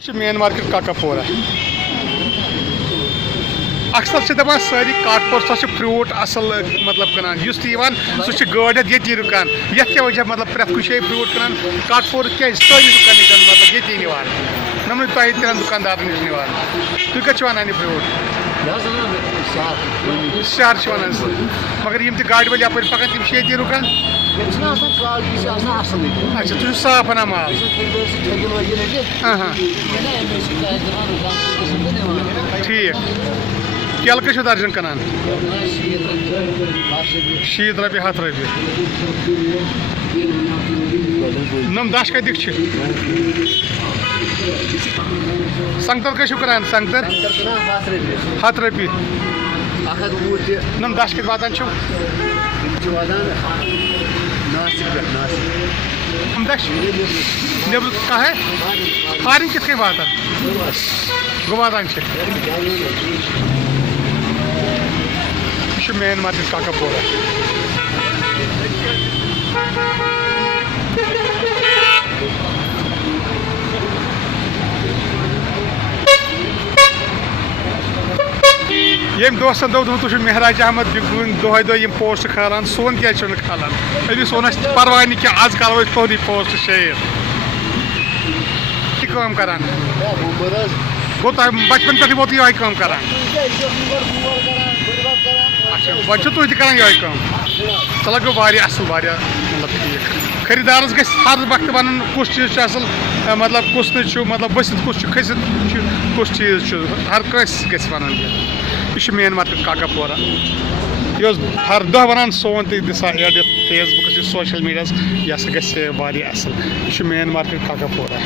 Main market Kakapora अक्सर से दपान सारी काटपोर सो फ्रूट असल मतलब कनान सह गाड़ ये रुकान ये क्या वजह मतलब प्रेथ कुछ फ्रूट कनान काटपोर क्या सारी दुकान मतलब ये निवान नम तुम तीन दुकानदार नश निवान तुम कत वन फ्रूट शहर वन मगर यम गाड़ वाल यप पकान तम ये रुकान अच्छा तुम साफ अना माल ठीक केल कह दर्जन कनान 60 रपये 100 रपये नम दश कत संगतर कह करान संगतर 100 रपये नम दश कत वातान नबर कह फारिन कित वातान गो वातान मेन मार्केट काकापोरा ये दोस्तन दोप तुम महराज अहमद दोहे दह पोस्ट खालान सोन क्या खालान अमिस वोन परवाह क्या आज करो थोड़ी पोस्ट शेयर कम करान गो बचपन पे वो ये कम करान अच्छा बच्चे तुम तक ये कम चलो गो असल मतलब ठीक खरीदारस ग हर वक्त वन कुछ चीज असल मतलब कुछ मतलब बसित कुछ खसित कुछ चीज हर कस ग वन यह मेन मार्केट काकापोरा यह हर दह वन सोन दिसा एड फेसबुक सोशल मीडिया यह ग असल यह मेन मार्केट काकापोरा।